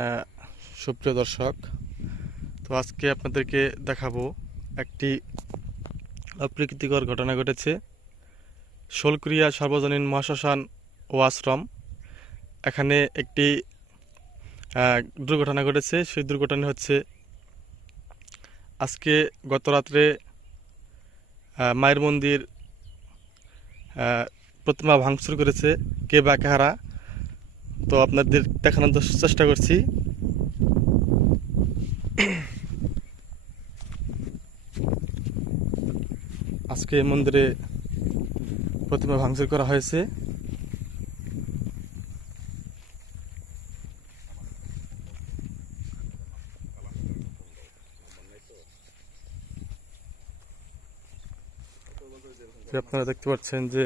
আহ, সুপ্রিয় দর্শক, তো আজকে আপনাদেরকে দেখাবো একটি অপ্রীতিকর ঘটনা ঘটেছে শোলকুরিয়া সার্বজনীন মহাশ্মশান ও আশ্রম। এখানে একটি দুর্ঘটনা ঘটেছে। সেই দুর্ঘটনা হচ্ছে আজকে গত রাত্রে মায়ের মন্দির আহ, প্রতিমা ভাঙচুর করেছে কে বা কাহারা। তো আপনাদের দেখানোর চেষ্টা করছি। আজকে মন্দিরে প্রতিমা ভাঙচুর করা হয়েছে। যে আপনারা দেখতে পাচ্ছেন যে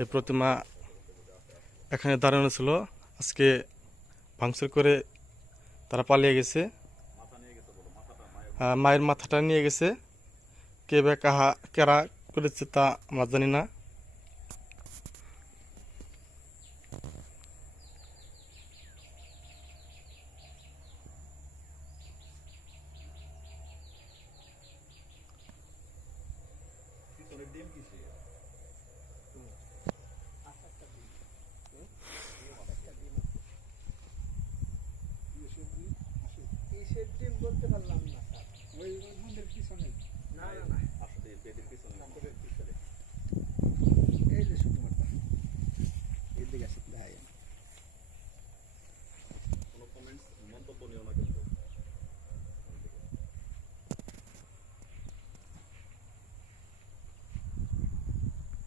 এই প্রতিমা এখানে দাঁড়ানো ছিল, আজকে ভাঙচুর করে তারা পালিয়ে গেছে। মায়ের মাথাটা নিয়ে গেছে। কে বা কারা করেছে তা আমরা জানি না।